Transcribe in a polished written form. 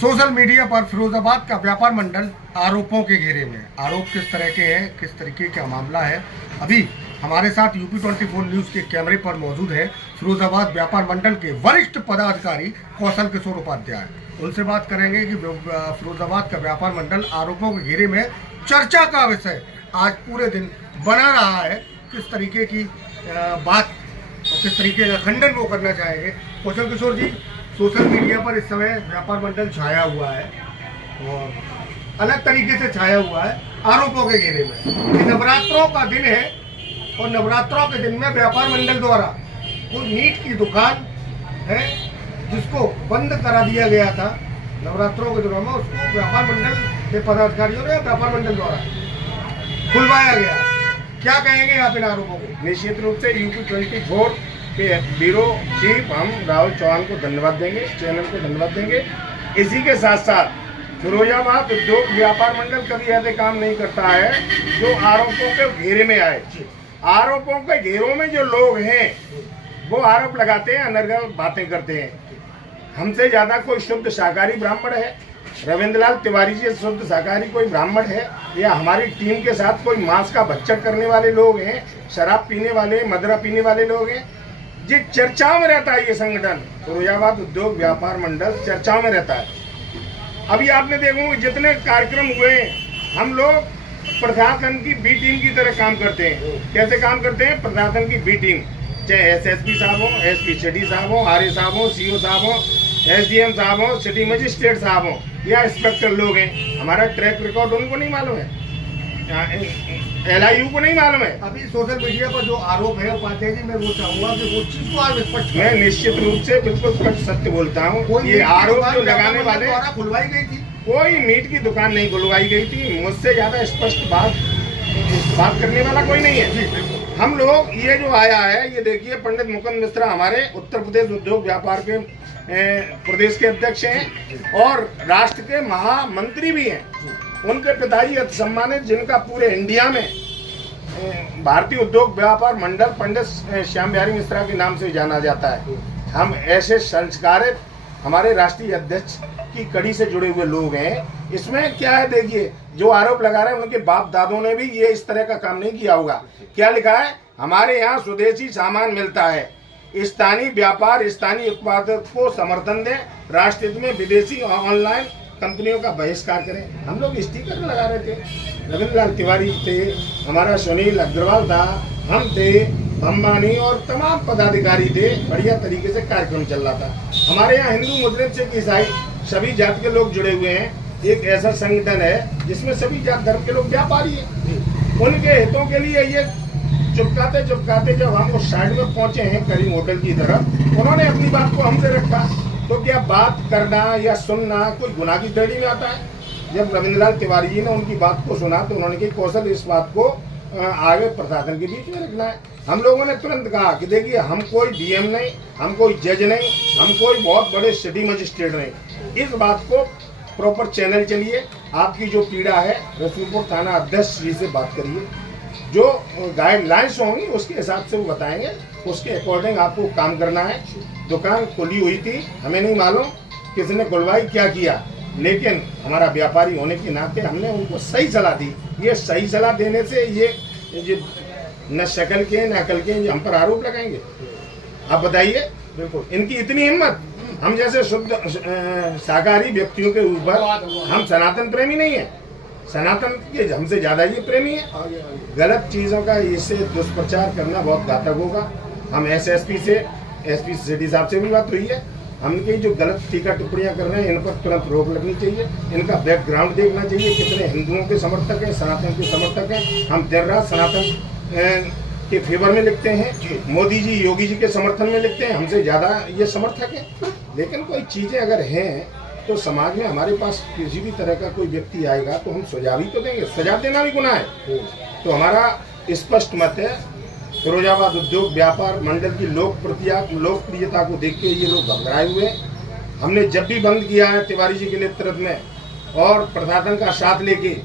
Social media पर फिरोजाबाद का व्यापार मंडल आरोपों के घेरे में। आरोप किस तरह के हैं, किस तरीके का मामला है, अभी हमारे साथ यूपी 24 न्यूज़ के कैमरे पर मौजूद है फिरोजाबाद व्यापार मंडल के वरिष्ठ पदाधिकारी कौशल किशोर उपाध्याय। उनसे बात करेंगे कि फिरोजाबाद का व्यापार मंडल आरोपों के घेरे में चर्चा का विषय आज पूरे दिन बना रहा है। किस तरीके की बात और किस तरीके का खंडन वो करना चाहेंगे। कौशल किशोर जी, सोशल मीडिया पर इस समय व्यापार मंडल छाया हुआ है और अलग तरीके से छाया हुआ है आरोपों के घेरे में। ये नवरात्रों का दिन है और नवरात्रों के दिन में व्यापार मंडल द्वारा कोई मीट की दुकान है जिसको बंद करा दिया गया था नवरात्रों के दिनों में, उसको व्यापार मंडल के पदाधिकारियों ने व्यापार मंडल द्वारा खुलवाया गया। क्या कहेंगे आप इन आरोपों को? निश्चित रूप से यूपी 24 के ब्यूरो चीफ हम राहुल चौहान को धन्यवाद देंगे, चैनल को धन्यवाद देंगे। इसी के साथ साथ फिरोजाबाद उद्योग व्यापार मंडल कभी ऐसे काम नहीं करता है जो आरोपों के घेरे में आए। आरोपों के घेरों में जो लोग हैं वो आरोप लगाते हैं, अनर्गल बातें करते हैं। हमसे ज्यादा कोई शुद्ध शाकाहारी ब्राह्मण है? रविंद्रलाल तिवारी जी शुद्ध शाकाहारी कोई ब्राह्मण है? या हमारी टीम के साथ कोई मांस का भक्षण करने वाले लोग हैं, शराब पीने वाले, मदरा पीने वाले लोग हैं? ये चर्चाओं में रहता है। ये संगठन फिरोजाबाद उद्योग व्यापार मंडल चर्चाओं में रहता है। अभी आपने देखो जितने कार्यक्रम हुए, हम लोग प्रशासन की बी टीम की तरह काम करते हैं। कैसे काम करते हैं? प्रशासन की बी टीम, चाहे एसएसपी साहब हो, एसपी सिटी साहब हो, आरए साहब हो, सीओ साहब हो, एसडीएम साहब हो, सिटी मजिस्ट्रेट साहब हो या इंस्पेक्टर लोग हैं, हमारा ट्रैक रिकॉर्ड उनको नहीं मालूम है, एलआईयू को नहीं मालूम है। अभी सोशल मीडिया पर जो आरोप है उपाध्याय जी, मैं वो चाहूंगा कि वो चीज को आज स्पष्ट। मैं निश्चित रूप से बिल्कुल स्पष्ट सत्य बोलता हूँ। ये आरोप जो लगाने वाले द्वारा खुलवाई गई थी, कोई मीट की दुकान नहीं खुलवाई गई थी। मुझसे ज्यादा स्पष्ट बात करने वाला कोई नहीं है। हम लोग ये जो आया है, ये देखिए, पंडित मुकुंद मिश्रा हमारे उत्तर प्रदेश उद्योग व्यापार के प्रदेश के अध्यक्ष हैं और राष्ट्र के महामंत्री भी हैं। उनके पिताजी अति सम्मानित, जिनका पूरे इंडिया में भारतीय उद्योग व्यापार मंडल पंडित श्याम बिहारी मिश्रा के नाम से जाना जाता है। हम ऐसे संस्कारित हमारे राष्ट्रीय अध्यक्ष की कड़ी से जुड़े हुए लोग हैं। इसमें क्या है, देखिए, जो आरोप लगा रहे हैं उनके बाप दादों ने भी ये इस तरह का काम नहीं किया होगा। क्या लिखा है? हमारे यहाँ स्वदेशी सामान मिलता है, स्थानीय व्यापार, स्थानीय उत्पादक को समर्थन दें, राष्ट्र हित में विदेशी ऑनलाइन कंपनियों का बहिष्कार करें। हम लोग स्टिकर लगा रहे थे, रविंद्रलाल तिवारी थे, हमारा सुनील अग्रवाल था, हम थे, अंबानी और तमाम पदाधिकारी थे। बढ़िया तरीके से कार्यक्रम चल रहा था। हमारे यहाँ हिंदू, मुस्लिम, सिख, ईसाई सभी जात के लोग जुड़े हुए हैं। एक ऐसा संगठन है जिसमें सभी जात धर्म के लोग व्यापारी हैं। उनके हितों के लिए ये चुपकाते जब हम उस साइड में पहुंचे हैं करीम होटल की तरफ, उन्होंने अपनी बात को हमसे रखा। तो क्या बात करना या सुनना कोई गुनाह की श्रेणी में आता है? जब रविंद्रलाल तिवारी जी ने उनकी बात को सुना तो उन्होंने कहा, कौशल, इस बात को आगे प्रशासन के बीच में रखना है। हम लोगों ने तुरंत कहा कि देखिए, हम कोई डीएम नहीं, हम कोई जज नहीं, हम कोई बहुत बड़े सिटी मजिस्ट्रेट नहीं। इस बात को प्रॉपर चैनल चलिए, आपकी जो पीड़ा है रसूलपुर थाना अध्यक्ष जी से बात करिए, जो गाइडलाइंस होंगी उसके हिसाब से वो बताएंगे, उसके अकॉर्डिंग आपको काम करना है। दुकान खुली हुई थी, हमें नहीं मालूम किसने खुलवाई, क्या किया, लेकिन हमारा व्यापारी होने के नाते हमने उनको सही सलाह दी। ये सही सलाह देने से ये न शक्ल के न अकल के हम पर आरोप लगाएंगे? आप बताइए, बिल्कुल इनकी इतनी हिम्मत? हम जैसे शुद्ध शाकाहारी व्यक्तियों के ऊपर, हम सनातन प्रेमी नहीं है, सनातन के हमसे ज्यादा ये प्रेमी है। गलत चीजों का इससे दुष्प्रचार करना बहुत घातक होगा। हम एसएसपी से, एसपी सिटी साहब से भी बात हुई है। हमने जो गलत टीका टिप्पणियां कर रहे हैं, इन पर तुरंत रोक लगनी चाहिए। इनका बैकग्राउंड देखना चाहिए, कितने हिंदुओं के समर्थक हैं, सनातन के समर्थक हैं। हम देर रात सनातन के फेवर में लिखते हैं, मोदी जी, योगी जी के समर्थन में लिखते हैं, हमसे ज़्यादा ये समर्थक हैं। लेकिन कोई चीज़ें अगर हैं तो समाज में हमारे पास किसी भी तरह का कोई व्यक्ति आएगा तो हम सुझाव ही तो देंगे। सुझाव देना भी गुनाह है। तो हमारा स्पष्ट मत है, फिरोजाबाद उद्योग व्यापार मंडल की लोकप्रियता को देख के ये लोग घबराए हुए हैं। हमने जब भी बंद किया है तिवारी जी के नेतृत्व में और प्रशासन का साथ लेके,